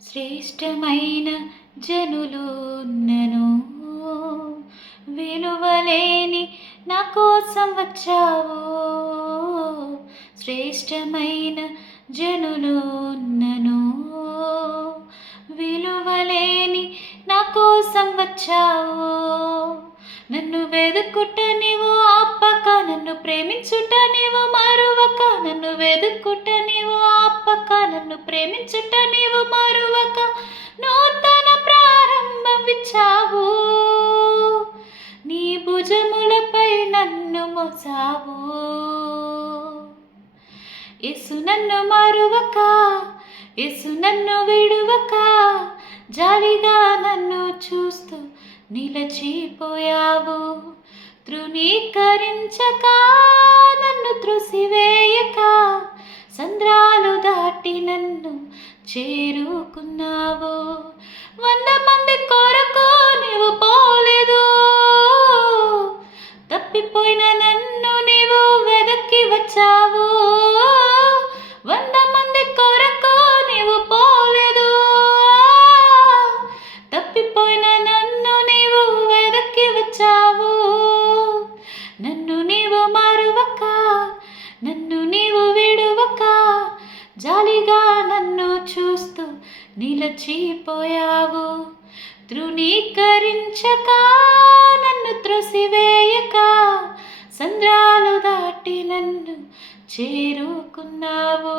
శ్రేష్టమైన జనులున్నను విలువలేని నా కోసం వచ్చావు. శ్రేష్టమైన జనులున్నను విలువలేని నా కోసం వచ్చావు. నన్ను వెదుకుట నీవు ఆపక, నన్ను ప్రేమించుట నీవు మరువక. నన్ను వెదుకుట నీవు ఆపక, నన్ను ప్రేమించుట నీవు మరువక. నూతన ప్రారంభం ఇచ్చావు, నీ భుజములపై నన్ను మోసావు. యేసు నన్ను మరువక, యేసు నన్ను విడువక, జాలిగా నన్ను చూస్తూ నిలచిపోయావు. తృణీకరించక, నన్ను త్రోసివేయక, సంద్రాలు దాటి నన్ను చేరుకున్నావు. 100 మంది కొరకు నీవు పోలేదు, తప్పిపోయిన నన్ను నీవు వెదక్కి వచ్చావు. 100 మంది కొరకు నీవు పోలేదు, తప్పిపోయిన నన్ను నీవు వెదక్కి వచ్చావు. నన్ను నీవు మరువక, నన్ను నీవు విడువక, జాలిగా నన్ను చూస్తూ నిలచిపోయావు. తృణీకరించక, నన్ను త్రోసివేయక, సంద్రాలు దాటి నన్ను చేరుకున్నావు.